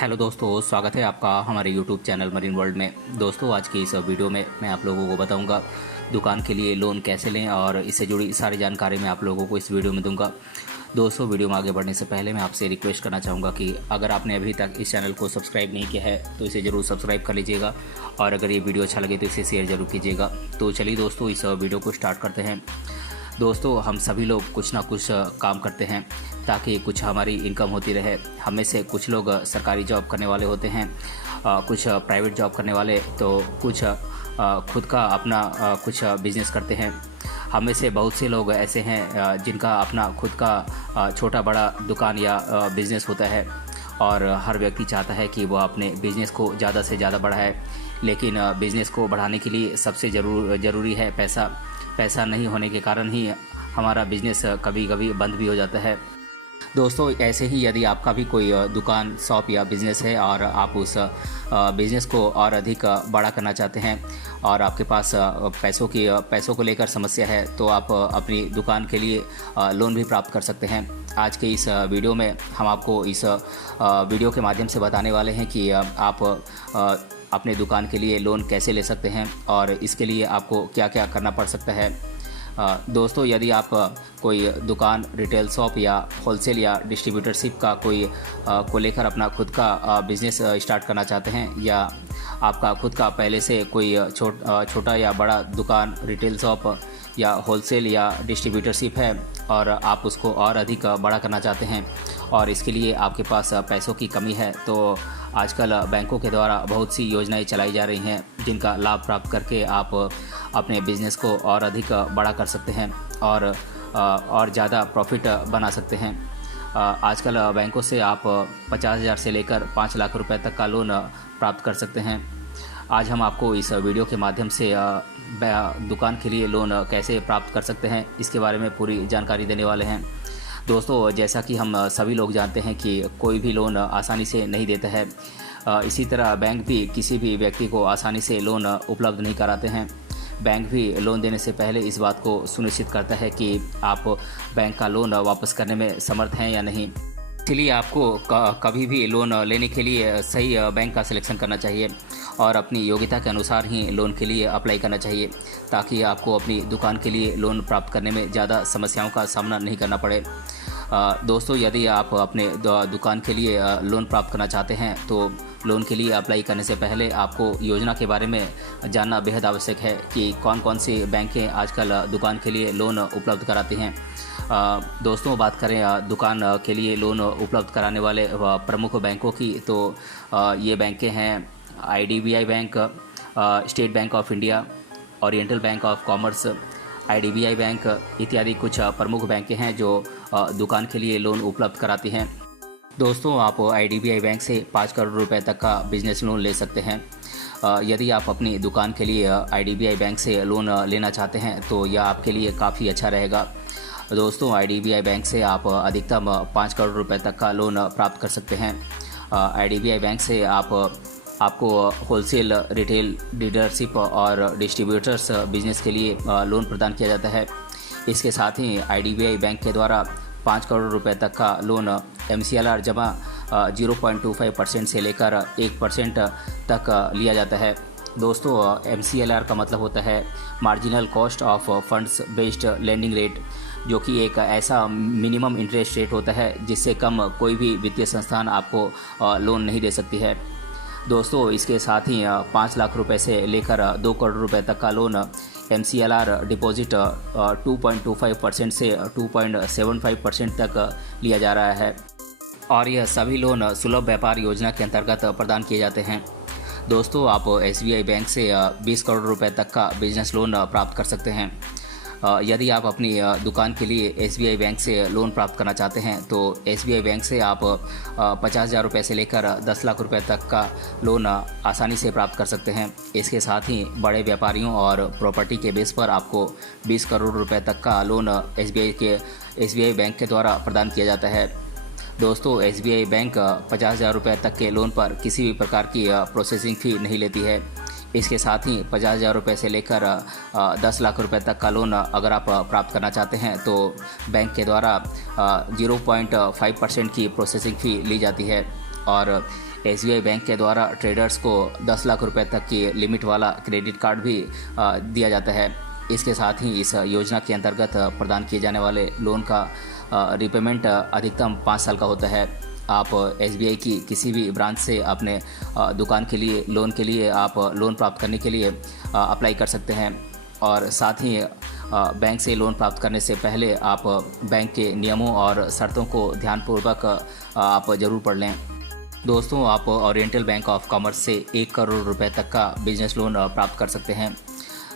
Hello दोस्तों, स्वागत है आपका हमारे यूट्यूब चैनल मरीन वर्ल्ड में। दोस्तों, आज की इस वीडियो में मैं आप लोगों को बताऊंगा दुकान के लिए लोन कैसे लें और इससे जुड़ी सारी जानकारी मैं आप लोगों को इस वीडियो में दूंगा। दोस्तों, वीडियो में आगे बढ़ने से पहले मैं आपसे रिक्वेस्ट करना चाहूँगा कि अगर आपने अभी तक इस चैनल को सब्सक्राइब नहीं किया है तो इसे ज़रूर सब्सक्राइब कर लीजिएगा और अगर ये वीडियो अच्छा लगे तो इसे शेयर ज़रूर कीजिएगा। तो चलिए दोस्तों, इस वीडियो को स्टार्ट करते हैं। दोस्तों, हम सभी लोग कुछ ना कुछ काम करते हैं ताकि कुछ हमारी इनकम होती रहे। हम में से कुछ लोग सरकारी जॉब करने वाले होते हैं, कुछ प्राइवेट जॉब करने वाले, तो कुछ खुद का अपना कुछ बिजनेस करते हैं। हम में से बहुत से लोग ऐसे हैं जिनका अपना खुद का छोटा बड़ा दुकान या बिज़नेस होता है और हर व्यक्ति चाहता है कि वह अपने बिज़नेस को ज़्यादा से ज़्यादा बढ़ाए। लेकिन बिज़नेस को बढ़ाने के लिए सबसे ज़रूरी है पैसा। पैसा नहीं होने के कारण ही हमारा बिज़नेस कभी कभी बंद भी हो जाता है। दोस्तों, ऐसे ही यदि आपका भी कोई दुकान, शॉप या बिज़नेस है और आप उस बिज़नेस को और अधिक बड़ा करना चाहते हैं और आपके पास पैसों को लेकर समस्या है, तो आप अपनी दुकान के लिए लोन भी प्राप्त कर सकते हैं। आज के इस वीडियो में हम आपको इस वीडियो के माध्यम से बताने वाले हैं कि आप अपने दुकान के लिए लोन कैसे ले सकते हैं और इसके लिए आपको क्या क्या करना पड़ सकता है। दोस्तों, यदि आप कोई दुकान, रिटेल शॉप या होलसेल या डिस्ट्रीब्यूटरशिप का कोई को लेकर अपना खुद का बिज़नेस स्टार्ट करना चाहते हैं या आपका खुद का पहले से कोई छोटा या बड़ा दुकान, रिटेल शॉप या होलसेल या डिस्ट्रीब्यूटरशिप है और आप उसको और अधिक बड़ा करना चाहते हैं और इसके लिए आपके पास पैसों की कमी है, तो आजकल बैंकों के द्वारा बहुत सी योजनाएं चलाई जा रही हैं जिनका लाभ प्राप्त करके आप अपने बिज़नेस को और अधिक बड़ा कर सकते हैं और ज़्यादा प्रॉफिट बना सकते हैं। आजकल बैंकों से आप 50,000 से लेकर 5 लाख रुपए तक का लोन प्राप्त कर सकते हैं। आज हम आपको इस वीडियो के माध्यम से दुकान के लिए लोन कैसे प्राप्त कर सकते हैं इसके बारे में पूरी जानकारी देने वाले हैं। दोस्तों, जैसा कि हम सभी लोग जानते हैं कि कोई भी लोन आसानी से नहीं देता है, इसी तरह बैंक भी किसी भी व्यक्ति को आसानी से लोन उपलब्ध नहीं कराते हैं। बैंक भी लोन देने से पहले इस बात को सुनिश्चित करता है कि आप बैंक का लोन वापस करने में समर्थ हैं या नहीं। इसलिए आपको कभी भी लोन लेने के लिए सही बैंक का सिलेक्शन करना चाहिए और अपनी योग्यता के अनुसार ही लोन के लिए अप्लाई करना चाहिए ताकि आपको अपनी दुकान के लिए लोन प्राप्त करने में ज़्यादा समस्याओं का सामना नहीं करना पड़े। दोस्तों, यदि आप अपने दुकान के लिए लोन प्राप्त करना चाहते हैं तो लोन के लिए अप्लाई करने से पहले आपको योजना के बारे में जानना बेहद आवश्यक है कि कौन कौन सी बैंकें आजकल दुकान के लिए लोन उपलब्ध कराती हैं। दोस्तों, बात करें दुकान के लिए लोन उपलब्ध कराने वाले प्रमुख बैंकों की, तो ये बैंकें हैं IDBI bank, state bank of India, oriental bank of commerce, IDBI bank इत्यादि कुछ प्रमुख बैंकें हैं जो दुकान के लिए लोन उपलब्ध कराती हैं। दोस्तों, आप IDBI बैंक से 5 करोड़ रुपए तक का बिजनेस लोन ले सकते हैं। यदि आप अपनी दुकान के लिए IDBI बैंक से लोन लेना चाहते हैं तो यह आपके लिए काफ़ी अच्छा रहेगा। दोस्तों, IDBI बैंक से आप अधिकतम 5 करोड़ रुपए तक का लोन प्राप्त कर सकते हैं। IDBI बैंक से आपको होलसेल, रिटेल, डीलरशिप और डिस्ट्रीब्यूटर्स बिजनेस के लिए लोन प्रदान किया जाता है। इसके साथ ही IDBI बैंक के द्वारा 5 करोड़ रुपए तक का लोन MCLR जमा 0.25% से लेकर 1% तक लिया जाता है। दोस्तों, MCLR का मतलब होता है marginal cost of funds based lending rate, जो कि एक ऐसा मिनिमम इंटरेस्ट रेट होता है जिससे कम कोई भी वित्तीय संस्थान आपको लोन नहीं दे सकती है। दोस्तों, इसके साथ ही 5 लाख रुपए से लेकर 2 करोड़ रुपए तक का लोन MCLR डिपॉजिट 2.25% से 2.75% तक लिया जा रहा है और यह सभी लोन सुलभ व्यापार योजना के अंतर्गत प्रदान किए जाते हैं। दोस्तों, आप SBI बैंक से 20 करोड़ रुपए तक का बिजनेस लोन प्राप्त कर सकते हैं। यदि आप अपनी दुकान के लिए SBI बैंक से लोन प्राप्त करना चाहते हैं तो SBI बैंक से आप 50,000 रुपये से लेकर 10 लाख रुपए तक का लोन आसानी से प्राप्त कर सकते हैं। इसके साथ ही बड़े व्यापारियों और प्रॉपर्टी के बेस पर आपको 20 करोड़ रुपए तक का लोन SBI बैंक के द्वारा प्रदान किया जाता है। दोस्तों, SBI बैंक 50,000 रुपये तक के लोन पर किसी भी प्रकार की प्रोसेसिंग फ़ी नहीं लेती है। इसके साथ ही 50,000 रुपये से लेकर 10 लाख रुपए तक का लोन अगर आप प्राप्त करना चाहते हैं तो बैंक के द्वारा 0.5% की प्रोसेसिंग फ़ी ली जाती है। और SBI बैंक के द्वारा ट्रेडर्स को 10 लाख रुपए तक की लिमिट वाला क्रेडिट कार्ड भी दिया जाता है। इसके साथ ही इस योजना के अंतर्गत प्रदान किए जाने वाले लोन का रिपेमेंट अधिकतम 5 साल का होता है। आप SBI की किसी भी ब्रांच से अपने दुकान के लिए आप लोन प्राप्त करने के लिए अप्लाई कर सकते हैं। और साथ ही बैंक से लोन प्राप्त करने से पहले आप बैंक के नियमों और शर्तों को ध्यानपूर्वक आप ज़रूर पढ़ लें। दोस्तों, आप ओरिएंटल बैंक ऑफ कॉमर्स से 1 करोड़ रुपए तक का बिजनेस लोन प्राप्त कर सकते हैं।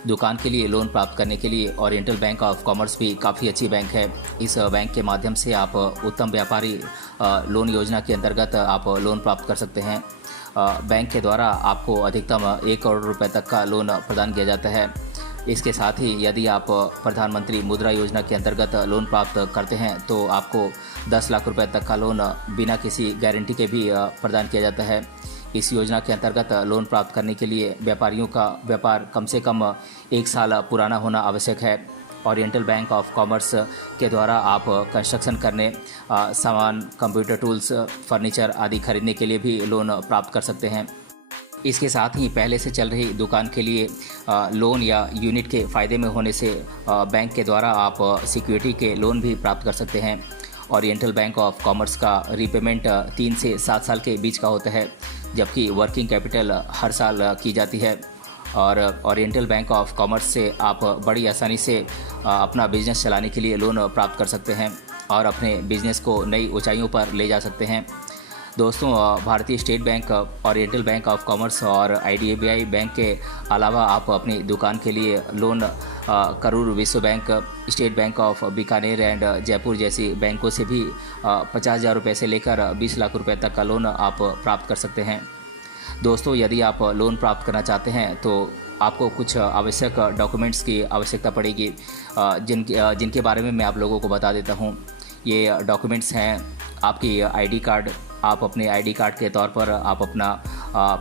दुकान के लिए लोन प्राप्त करने के लिए ओरिएंटल बैंक ऑफ कॉमर्स भी काफ़ी अच्छी बैंक है। इस बैंक के माध्यम से आप उत्तम व्यापारी लोन योजना के अंतर्गत आप लोन प्राप्त कर सकते हैं। बैंक के द्वारा आपको अधिकतम 1 करोड़ रुपए तक का लोन प्रदान किया जाता है। इसके साथ ही यदि आप प्रधानमंत्री मुद्रा योजना के अंतर्गत लोन प्राप्त करते हैं तो आपको 10 लाख रुपए तक का लोन बिना किसी गारंटी के भी प्रदान किया जाता है। इस योजना के अंतर्गत लोन प्राप्त करने के लिए व्यापारियों का व्यापार कम से कम 1 साल पुराना होना आवश्यक है। ओरिएंटल बैंक ऑफ कॉमर्स के द्वारा आप कंस्ट्रक्शन करने, सामान, कंप्यूटर टूल्स, फर्नीचर आदि खरीदने के लिए भी लोन प्राप्त कर सकते हैं। इसके साथ ही पहले से चल रही दुकान के लिए लोन या यूनिट के फ़ायदे में होने से बैंक के द्वारा आप सिक्योरिटी के लोन भी प्राप्त कर सकते हैं। ओरिएंटल बैंक ऑफ कॉमर्स का रीपेमेंट 3 से 7 साल के बीच का होता है, जबकि वर्किंग कैपिटल हर साल की जाती है। और ओरिएंटल बैंक ऑफ कॉमर्स से आप बड़ी आसानी से अपना बिजनेस चलाने के लिए लोन प्राप्त कर सकते हैं और अपने बिजनेस को नई ऊंचाइयों पर ले जा सकते हैं। दोस्तों, भारतीय state bank, oriental bank of commerce और IDBI बैंक के अलावा आप अपनी दुकान के लिए लोन करूर विश्व bank, state bank of Bikaner and Jaipur जैसी बैंकों से भी 50,000 रुपये से लेकर 20 लाख रुपए तक का लोन आप प्राप्त कर सकते हैं। दोस्तों, यदि आप लोन प्राप्त करना चाहते हैं तो आपको कुछ आवश्यक डॉक्यूमेंट्स की आवश्यकता पड़ेगी, जिनके बारे में मैं आप लोगों को बता देता हूँ। ये डॉक्यूमेंट्स हैं आपकी ID कार्ड। आप अपने ID कार्ड के तौर पर आप अपना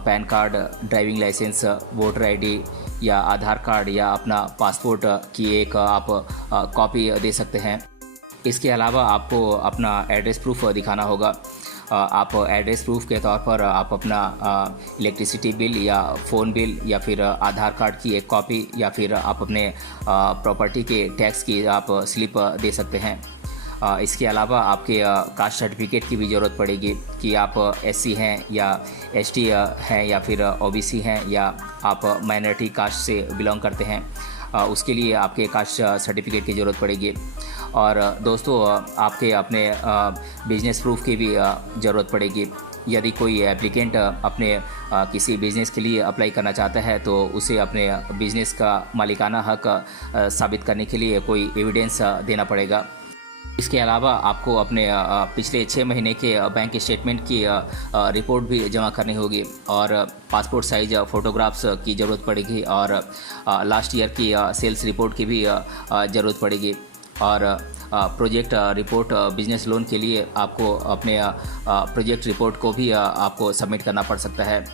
PAN card, driving licence, voter ID या आधार कार्ड या अपना पासपोर्ट की एक आप कॉपी दे सकते हैं। इसके अलावा आपको अपना एड्रेस प्रूफ दिखाना होगा। आप एड्रेस प्रूफ के तौर पर आप अपना इलेक्ट्रिसिटी बिल या फ़ोन बिल या फिर आधार कार्ड की एक कॉपी या फिर आप अपने प्रॉपर्टी के टैक्स की आप स्लिप दे सकते हैं। इसके अलावा आपके कास्ट सर्टिफिकेट की भी ज़रूरत पड़ेगी कि आप SC हैं या ST हैं या फिर OBC हैं या आप माइनॉरिटी कास्ट से बिलोंग करते हैं। उसके लिए आपके कास्ट सर्टिफिकेट की ज़रूरत पड़ेगी। और दोस्तों, आपके अपने बिजनेस प्रूफ की भी ज़रूरत पड़ेगी। यदि कोई एप्लीकेंट अपने किसी बिज़नेस के लिए अप्लाई करना चाहता है तो उसे अपने बिज़नेस का मालिकाना हक साबित करने के लिए कोई एविडेंस देना पड़ेगा। इसके अलावा आपको अपने पिछले 6 महीने के बैंक स्टेटमेंट की रिपोर्ट भी जमा करनी होगी और पासपोर्ट साइज फ़ोटोग्राफ्स की ज़रूरत पड़ेगी और लास्ट ईयर की सेल्स रिपोर्ट की भी ज़रूरत पड़ेगी। और प्रोजेक्ट रिपोर्ट, बिजनेस लोन के लिए आपको अपने प्रोजेक्ट रिपोर्ट को भी आपको सबमिट करना पड़ सकता है।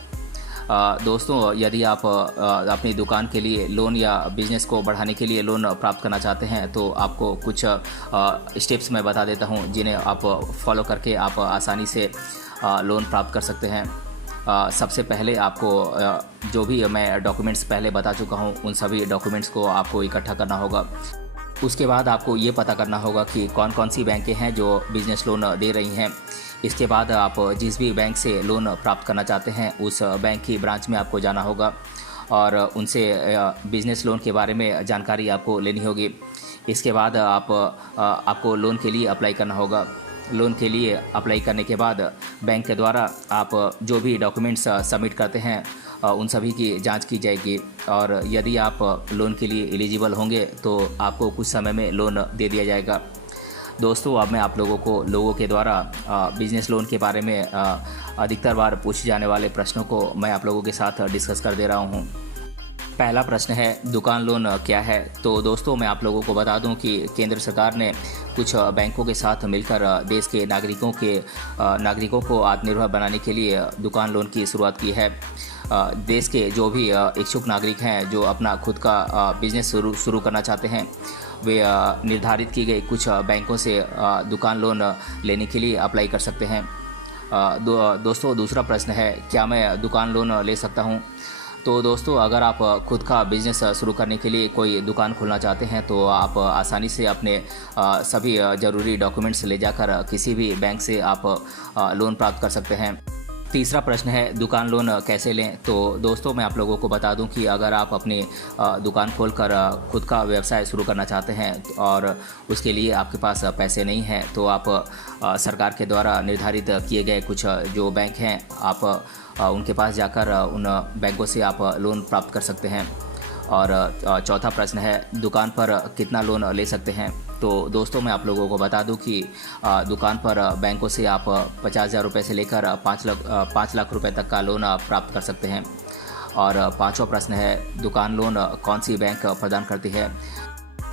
दोस्तों, यदि आप अपनी दुकान के लिए लोन या बिज़नेस को बढ़ाने के लिए लोन प्राप्त करना चाहते हैं तो आपको कुछ स्टेप्स मैं बता देता हूं, जिन्हें आप फॉलो करके आप आसानी से लोन प्राप्त कर सकते हैं। सबसे पहले आपको जो भी मैं डॉक्यूमेंट्स पहले बता चुका हूं, उन सभी डॉक्यूमेंट्स को आपको इकट्ठा करना होगा। उसके बाद आपको ये पता करना होगा कि कौन कौन सी बैंकें हैं जो बिज़नेस लोन दे रही हैं। इसके बाद आप जिस भी बैंक से लोन प्राप्त करना चाहते हैं उस बैंक की ब्रांच में आपको जाना होगा और उनसे बिज़नेस लोन के बारे में जानकारी आपको लेनी होगी। इसके बाद आपको लोन के लिए अप्लाई करना होगा। लोन के लिए अप्लाई करने के बाद बैंक के द्वारा आप जो भी डॉक्यूमेंट्स सबमिट करते हैं उन सभी की जांच की जाएगी और यदि आप लोन के लिए एलिजिबल होंगे तो आपको कुछ समय में लोन दे दिया जाएगा। दोस्तों, अब मैं आप लोगों के द्वारा बिज़नेस लोन के बारे में अधिकतर बार पूछे जाने वाले प्रश्नों को मैं आप लोगों के साथ डिस्कस कर दे रहा हूं। पहला प्रश्न है, दुकान लोन क्या है? तो दोस्तों, मैं आप लोगों को बता दूं कि केंद्र सरकार ने कुछ बैंकों के साथ मिलकर देश के नागरिकों को आत्मनिर्भर बनाने के लिए दुकान लोन की शुरुआत की है। देश के जो भी इच्छुक नागरिक हैं जो अपना खुद का बिज़नेस शुरू करना चाहते हैं, वे निर्धारित की गई कुछ बैंकों से दुकान लोन लेने के लिए अप्लाई कर सकते हैं। दोस्तों दूसरा प्रश्न है, क्या मैं दुकान लोन ले सकता हूँ? तो दोस्तों अगर आप खुद का बिज़नेस शुरू करने के लिए कोई दुकान खोलना चाहते हैं तो आप आसानी से अपने सभी ज़रूरी डॉक्यूमेंट्स ले जाकर किसी भी बैंक से आप लोन प्राप्त कर सकते हैं। तीसरा प्रश्न है, दुकान लोन कैसे लें? तो दोस्तों मैं आप लोगों को बता दूं कि अगर आप अपनी दुकान खोलकर खुद का व्यवसाय शुरू करना चाहते हैं और उसके लिए आपके पास पैसे नहीं हैं तो आप सरकार के द्वारा निर्धारित किए गए कुछ जो बैंक हैं आप उनके पास जाकर उन बैंकों से आप लोन प्राप्त कर सकते हैं। और चौथा प्रश्न है, दुकान पर कितना लोन ले सकते हैं? तो दोस्तों मैं आप लोगों को बता दूं कि दुकान पर बैंकों से आप 50,000 रुपये से लेकर 5 लाख रुपए तक का लोन प्राप्त कर सकते हैं। और पांचवा प्रश्न है, दुकान लोन कौन सी बैंक प्रदान करती है?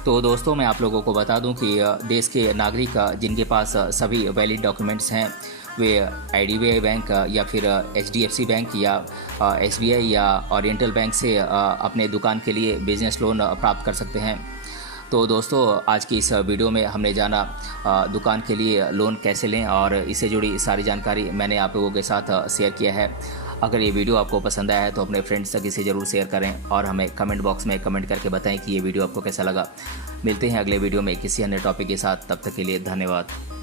तो दोस्तों मैं आप लोगों को बता दूं कि देश के नागरिक जिनके पास सभी वैलिड डॉक्यूमेंट्स हैं वे IDBI बैंक या फिर HDFC बैंक या SBI या ओरिएंटल बैंक से अपने दुकान के लिए बिजनेस लोन प्राप्त कर सकते हैं। तो दोस्तों आज की इस वीडियो में हमने जाना दुकान के लिए लोन कैसे लें और इससे जुड़ी सारी जानकारी मैंने आप लोगों के साथ शेयर किया है। अगर ये वीडियो आपको पसंद आया है तो अपने फ्रेंड्स तक इसे ज़रूर शेयर करें और हमें कमेंट बॉक्स में कमेंट करके बताएं कि ये वीडियो आपको कैसा लगा। मिलते हैं अगले वीडियो में किसी अन्य टॉपिक के साथ, तब तक के लिए धन्यवाद।